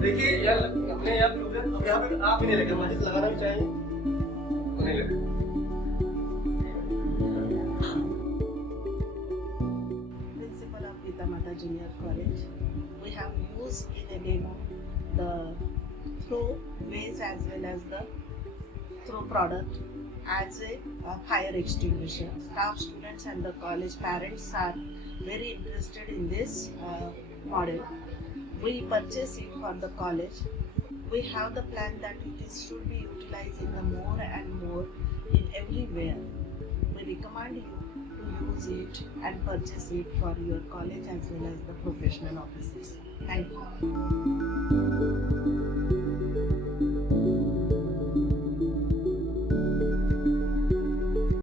देखिए यार अपने यहाँ पे अब यहाँ पे आप ही नहीं लगे, मुझे लगाना भी चाहिए, नहीं लगे। Principal of Vitamata Junior College. We have used in a demo the Thro waste as well as the Thro product as a fire extinguisher. Staff, students and the college parents are very interested in this model. We purchase it for the college. We have the plan that it should be utilized in the more and more in everywhere. We recommend you to use it and purchase it for your college as well as the professional offices. Thank you.